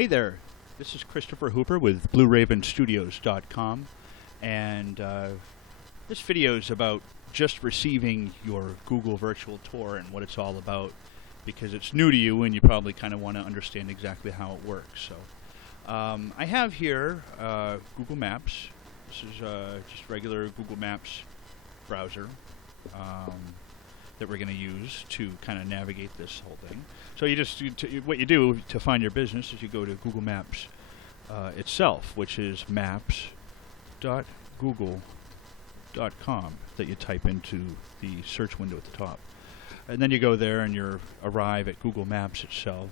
Hey there, this is Christopher Hooper with BlueRavenStudios.com, and this video is about just receiving your Google Virtual Tour and what it's all about, because it's new to you and you probably kind of want to understand exactly how it works. So I have here Google Maps. This is just regular Google Maps browser that we're going to use to kind of navigate this whole thing. So you just what you do to find your business is you go to Google Maps itself, which is maps.google.com, that you type into the search window at the top. And then you go there and you arrive at Google Maps itself.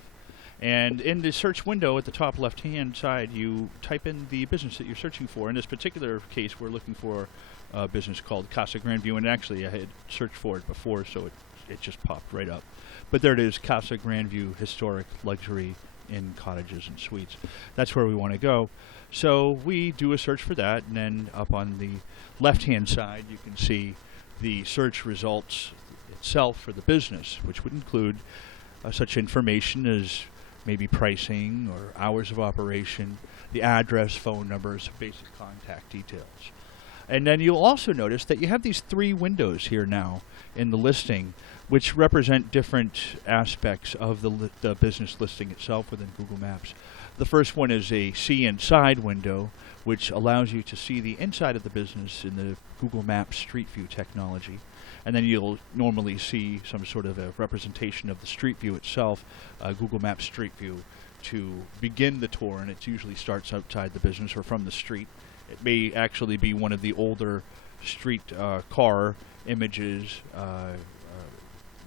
And in the search window at the top left-hand side, you type in the business that you're searching for. In this particular case, we're looking for a business called Casa Grandview, and actually I had searched for it before, so it just popped right up. But there it is, Casa Grandview Historic Luxury Inn Cottages and Suites. That's where we want to go. So we do a search for that, and then up on the left-hand side, you can see the search results itself for the business, which would include such information as maybe pricing or hours of operation, the address, phone numbers, basic contact details. And then you'll also notice that you have these three windows here now in the listing, which represent different aspects of the business listing itself within Google Maps. The first one is a see inside window, which allows you to see the inside of the business in the Google Maps Street View technology. And then you'll normally see some sort of a representation of the street view itself, Google Maps Street View, to begin the tour, and it usually starts outside the business or from the street. It may actually be one of the older street car images,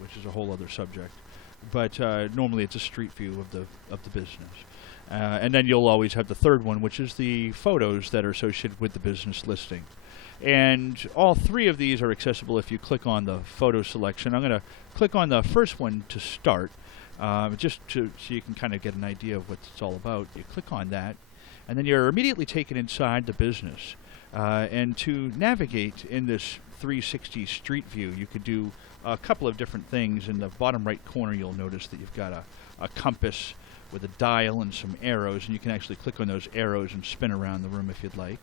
which is a whole other subject. But normally it's a street view of the business. And then you'll always have the third one, which is the photos that are associated with the business listing. And all three of these are accessible if you click on the photo selection. I'm going to click on the first one to start, so you can kind of get an idea of what it's all about. You click on that, and then you're immediately taken inside the business. And to navigate in this 360 street view, you could do a couple of different things. In the bottom right corner, you'll notice that you've got a compass with a dial and some arrows, and you can actually click on those arrows and spin around the room if you'd like.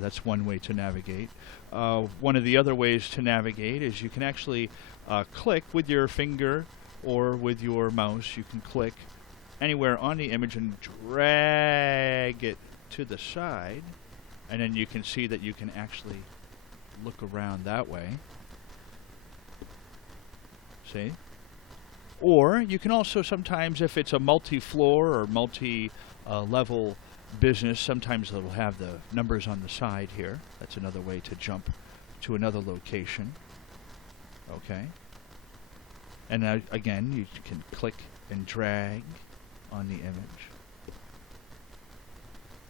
That's one way to navigate. One of the other ways to navigate is you can actually click with your finger or with your mouse. You can click anywhere on the image and drag it to the side, and then you can see that you can actually look around that way. See? Or you can also sometimes, if it's a multi-floor or multi-level business, sometimes it'll have the numbers on the side here. That's another way to jump to another location. Okay. And again, you can click and drag on the image.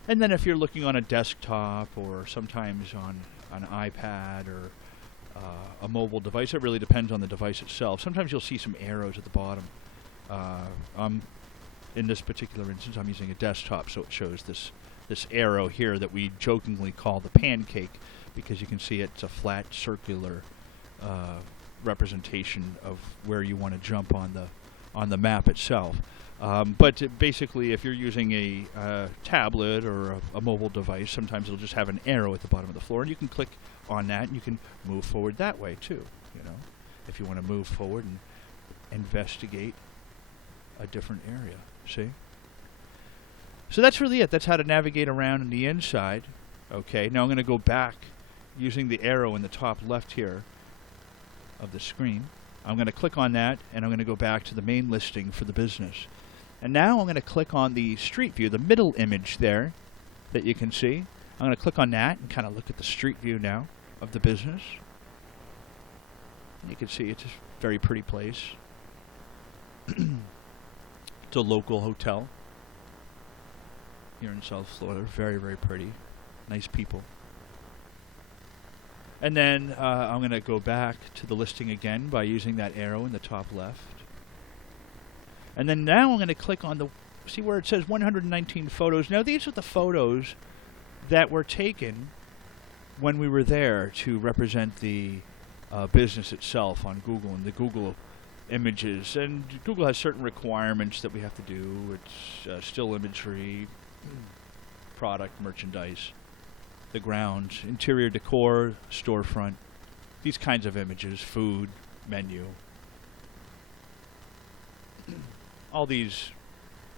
And then if you're looking on a desktop or sometimes on an iPad or a mobile device, it really depends on the device itself. Sometimes you'll see some arrows at the bottom. In this particular instance, I'm using a desktop, so it shows this arrow here that we jokingly call the pancake, because you can see it's a flat circular representation of where you want to jump on the map itself. But basically, if you're using a tablet or a mobile device, sometimes it'll just have an arrow at the bottom of the floor, and you can click on that, and you can move forward that way too. You know, if you want to move forward and investigate a different area. See? So that's really it. That's how to navigate around in the inside. Okay, now I'm going to go back using the arrow in the top left here of the screen. I'm going to click on that, and I'm going to go back to the main listing for the business. And now I'm going to click on the street view, the middle image there that you can see. I'm going to click on that and kind of look at the street view now of the business. And you can see it's a very pretty place. It's a local hotel here in South Florida. Very, very pretty. Nice people. And then I'm going to go back to the listing again by using that arrow in the top left. And then now I'm going to click on see where it says 119 photos. Now these are the photos that were taken when we were there to represent the business itself on Google, and the Google images, and Google has certain requirements that we have to do. It's still imagery, product, merchandise, the grounds, interior decor, storefront, these kinds of images, food, menu. All these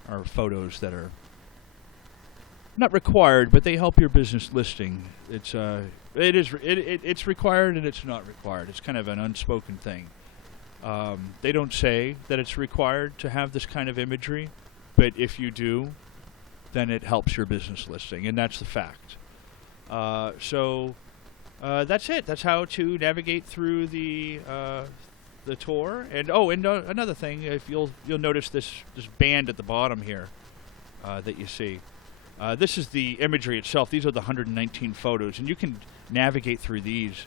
are photos that are not required, but they help your business listing. It's it's required and it's not required. It's kind of an unspoken thing. They don't say that it's required to have this kind of imagery, but if you do, then it helps your business listing, and that's the fact. So that's it. That's how to navigate through the tour. And another thing, if you'll notice this band at the bottom here that you see. This is the imagery itself. These are the 119 photos, and you can navigate through these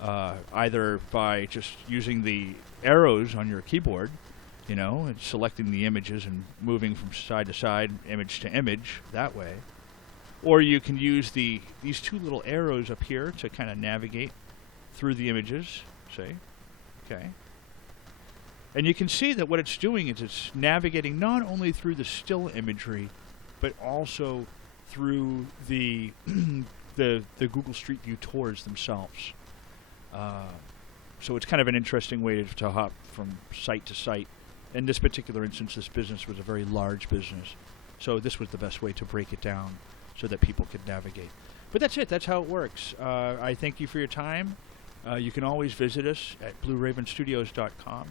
either by just using the arrows on your keyboard, and selecting the images and moving from side to side, image to image that way. Or you can use these two little arrows up here to kind of navigate through the images, see? Okay. And you can see that what it's doing is it's navigating not only through the still imagery, but also through the the Google Street View tours themselves. So it's kind of an interesting way to hop from site to site. In this particular instance, this business was a very large business, so this was the best way to break it down so that people could navigate. But that's it. That's how it works. I thank you for your time. You can always visit us at blueravenstudios.com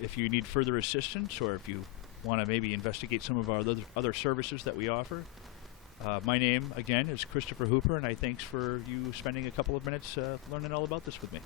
if you need further assistance, or if you want to maybe investigate some of our other services that we offer. My name, again, is Christopher Hooper, and I thanks for you spending a couple of minutes learning all about this with me.